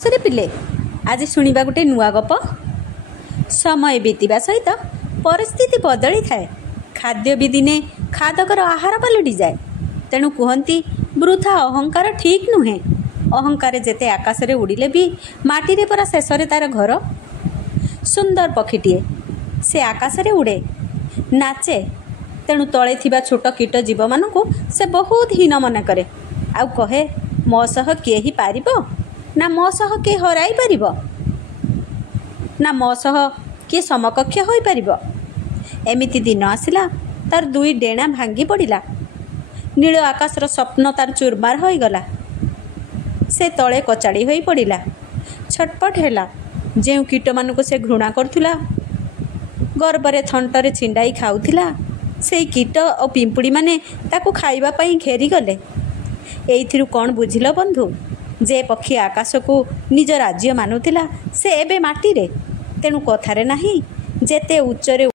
ସରେ ପିଲେ ଆଜି ଶୁଣିବା ଗୋଟେ ନୂଆ ଗପ। ସମୟ ବିତିବା ସହିତ ପରିସ୍ଥିତି ବଦଳିଥାଏ। ଖାଦ୍ୟ ବି ଦିନେ ଖାଦକର ଆହାର ପାଲଟିଯାଏ। ତେଣୁ କୁହନ୍ତି ବୃଥା ଅହଙ୍କାର ଠିକ୍ ନୁହେଁ। ଅହଙ୍କାର ଯେତେ ଆକାଶରେ ଉଡ଼ିଲେ ବି ମାଟିରେ ପରା ଶେଷରେ ତା'ର ଘର। ସୁନ୍ଦର ପକ୍ଷୀଟିଏ, ସେ ଆକାଶରେ ଉଡ଼େ, ନାଚେ। ତେଣୁ ତଳେ ଥିବା ଛୋଟ କୀଟ ଜୀବମାନଙ୍କୁ ସେ ବହୁତ ହୀନ ମନେ କରେ। ଆଉ କହେ, ମୋ ସହ କେହି ପାରିବ ନା ମୋ ସହ କିଏ ହରାଇ ପାରିବ, ନା ମୋ ସହ କିଏ ସମକକ୍ଷ ହୋଇପାରିବ। ଏମିତି ଦିନ ଆସିଲା, ତାର ଦୁଇ ଡେଣା ଭାଙ୍ଗି ପଡ଼ିଲା। ନୀଳ ଆକାଶର ସ୍ୱପ୍ନ ତାର ଚୁରମାର ହୋଇଗଲା। ସେ ତଳେ କଚାଡ଼ି ହୋଇ ପଡ଼ିଲା। ଛଟପଟ ହେଲା। ଯେଉଁ କୀଟମାନଙ୍କୁ ସେ ଘୃଣା କରୁଥିଲା, ଗର୍ବରେ ଥଣ୍ଟରେ ଛିଣ୍ଡାଇ ଖାଉଥିଲା, ସେଇ କୀଟ ଓ ପିମ୍ପୁଡ଼ିମାନେ ତାକୁ ଖାଇବା ପାଇଁ ଘେରିଗଲେ। ଏଇଥିରୁ କ'ଣ ବୁଝିଲ ବନ୍ଧୁ? ଯେ ପକ୍ଷୀ ଆକାଶକୁ ନିଜ ରାଜ୍ୟ ମାନୁଥିଲା, ସେ ଏବେ ମାଟିରେ। ତେଣୁ କଥାରେ ନାହିଁ, ଯେତେ ଉଚ୍ଚରେ